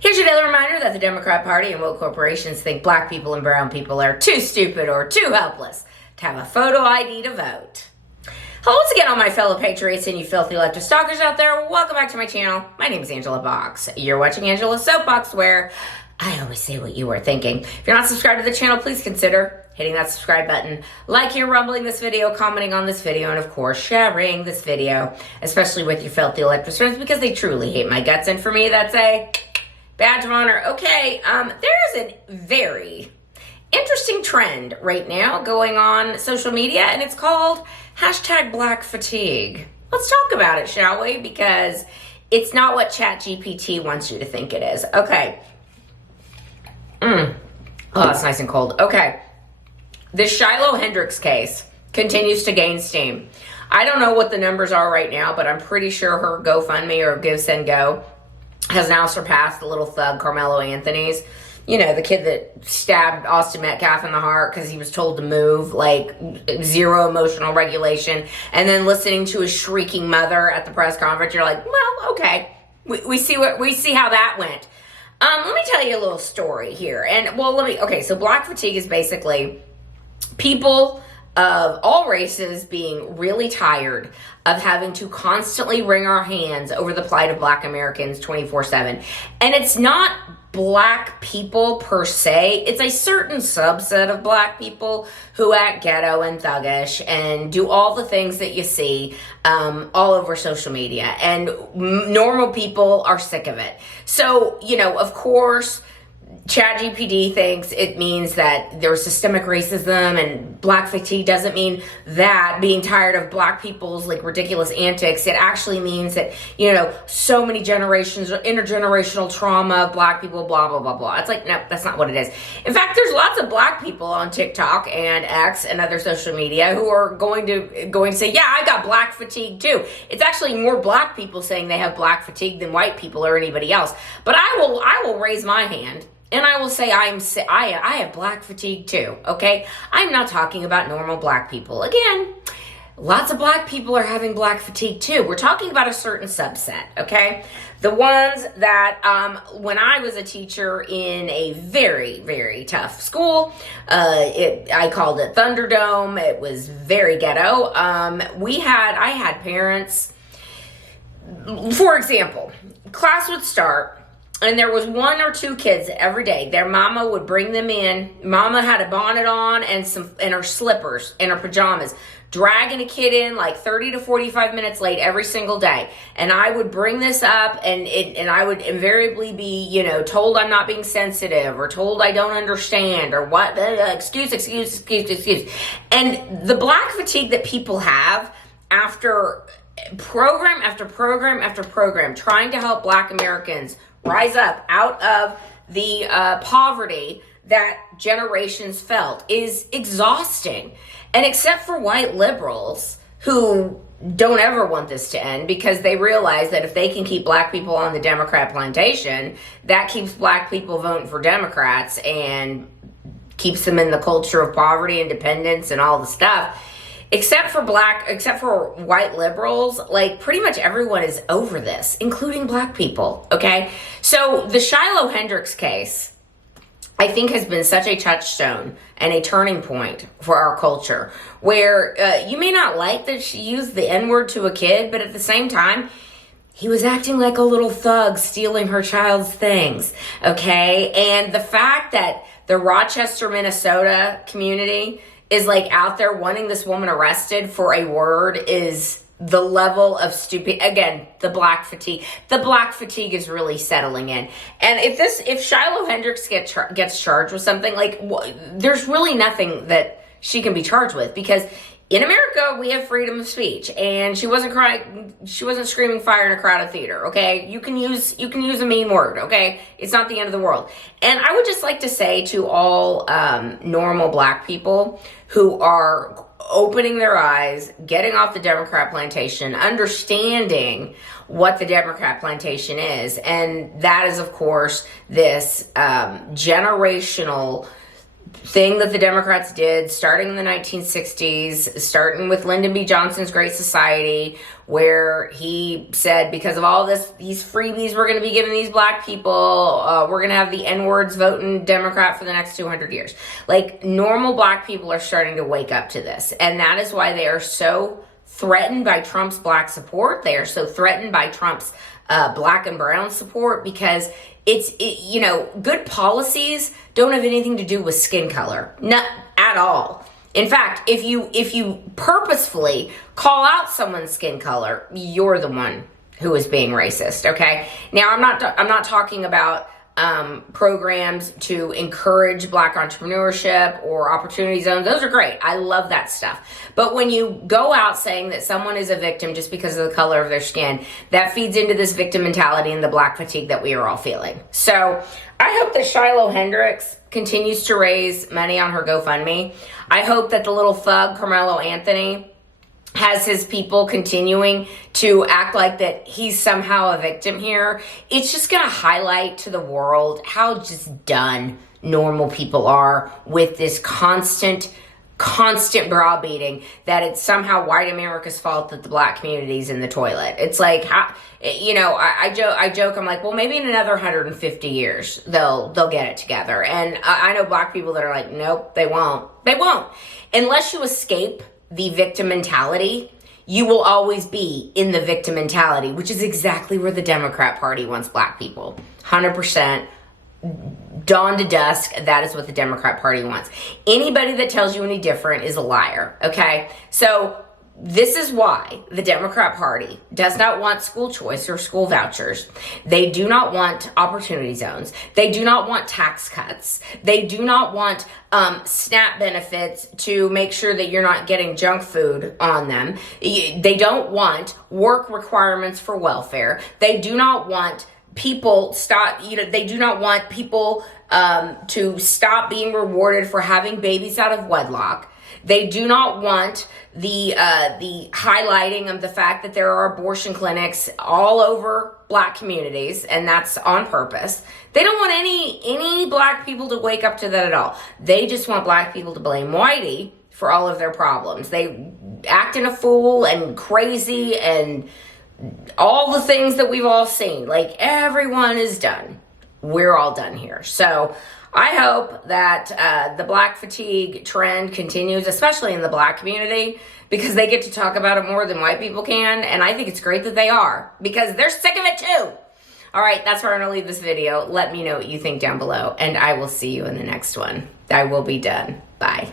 Here's your daily reminder that the Democrat Party and woke corporations think black people and brown people are too stupid or too helpless to have a photo ID to vote. Hello once again, all my fellow patriots and you filthy leftist stalkers out there. Welcome back to my channel. My name is Angela Box. You're watching Angela's Soapbox, where I always say what you were thinking. If you're not subscribed to the channel, please consider hitting that subscribe button, liking, rumbling this video, commenting on this video, and of course, sharing this video, especially with your filthy leftist friends, because they truly hate my guts. And for me, that's a badge of honor. Okay, there's a very interesting trend right now going on social media, and it's called #Black Fatigue. Let's talk about it, shall we? Because it's not what ChatGPT wants you to think it is. Okay. Oh, it's nice and cold. Okay. This Shiloh Hendricks case continues to gain steam. I don't know what the numbers are right now, but I'm pretty sure her GoFundMe or Give, Send, Go has now surpassed the little thug Carmelo Anthony's. You know, the kid that stabbed Austin Metcalf in the heart because he was told to move, like zero emotional regulation. And then listening to his shrieking mother at the press conference, you're like, well, okay. We see how that went. Let me tell you a little story here. And well, so Black Fatigue is basically people of all races being really tired of having to constantly wring our hands over the plight of Black Americans 24/7. And it's not Black people per se. It's a certain subset of Black people who act ghetto and thuggish and do all the things that you see all over social media. And normal people are sick of it. So, you know, of course, ChatGPT thinks it means that there's systemic racism, and Black fatigue doesn't mean that, being tired of Black people's like ridiculous antics. It actually means that, you know, so many generations, intergenerational trauma of Black people, blah, blah, blah, blah. It's like, no, that's not what it is. In fact, there's lots of Black people on TikTok and X and other social media who are going to say, yeah, I got Black fatigue too. It's actually more Black people saying they have Black fatigue than white people or anybody else. But I will raise my hand. And I will say I have Black fatigue too, okay? I'm not talking about normal Black people. Again, lots of Black people are having Black fatigue too. We're talking about a certain subset, okay? The ones that, when I was a teacher in a very, very tough school, I called it Thunderdome. It was very ghetto. I had parents, for example, class would start, and there was one or two kids every day. Their mama would bring them in. Mama had a bonnet on and her slippers and her pajamas, dragging a kid in like 30 to 45 minutes late every single day. And I would bring this up, and I would invariably be, you know, told I'm not being sensitive or told I don't understand or what, excuse. And the Black fatigue that people have after program after program after program trying to help Black Americans rise up out of the poverty that generations felt is exhausting. And except for white liberals who don't ever want this to end, because they realize that if they can keep Black people on the Democrat plantation, that keeps Black people voting for Democrats and keeps them in the culture of poverty and dependence and all the stuff. Except for white liberals, like pretty much everyone is over this, including Black people, okay? So the Shiloh Hendricks case, I think, has been such a touchstone and a turning point for our culture, where you may not like that she used the N-word to a kid, but at the same time, he was acting like a little thug stealing her child's things, okay? And the fact that the Rochester, Minnesota community is like out there wanting this woman arrested for a word is the level of stupid. Again, the Black fatigue is really settling in. And if Shiloh Hendricks gets charged with something, like, there's really nothing that she can be charged with, because in America, we have freedom of speech, and she wasn't screaming fire in a crowded theater, okay? You can use a mean word, okay? It's not the end of the world. And I would just like to say to all normal Black people who are opening their eyes, getting off the Democrat plantation, understanding what the Democrat plantation is, and that is, of course, this generational thing that the Democrats did starting in the 1960s, starting with Lyndon B. Johnson's Great Society, where he said, because of all these freebies we're going to be giving these black people, we're going to have the N-words voting Democrat for the next 200 years. Like, normal black people are starting to wake up to this. And that is why they are so threatened by Trump's black support. They are so threatened by Trump's black and brown support, because good policies don't have anything to do with skin color, not at all. In fact, if you purposefully call out someone's skin color, you're the one who is being racist. Okay. Now, I'm not talking about programs to encourage black entrepreneurship or opportunity zones. Those are great. I love that stuff. But when you go out saying that someone is a victim just because of the color of their skin, that feeds into this victim mentality and the black fatigue that we are all feeling. So I hope that Shiloh Hendricks continues to raise money on her GoFundMe. I hope that the little thug, Carmelo Anthony, has his people continuing to act like that he's somehow a victim here. It's just going to highlight to the world how just done normal people are with this constant browbeating that it's somehow white America's fault that the black community's in the toilet. It's like, I joke, I'm like, well, maybe in another 150 years, they'll get it together. And I know black people that are like, nope, they won't. They won't. Unless you escape the victim mentality, you will always be in the victim mentality, which is exactly where the Democrat Party wants black people. 100%. Dawn to dusk, that is what the Democrat Party wants. Anybody that tells you any different is a liar, okay? So this is why the Democrat Party does not want school choice or school vouchers. They do not want opportunity zones. They do not want tax cuts. They do not want SNAP benefits to make sure that you're not getting junk food on them. They don't want work requirements for welfare. They do not want people they do not want people to stop being rewarded for having babies out of wedlock. They do not want the highlighting of the fact that there are abortion clinics all over black communities, and that's on purpose. They don't want any black people to wake up to that at all. They just want black people to blame whitey for all of their problems. They acting a fool and crazy and all the things that we've all seen. Like, everyone is done. We're all done here. So I hope that the black fatigue trend continues, especially in the black community, because they get to talk about it more than white people can. And I think it's great that they are, because they're sick of it too. All right, that's where I'm going to leave this video. Let me know what you think down below, and I will see you in the next one. I will be done. Bye.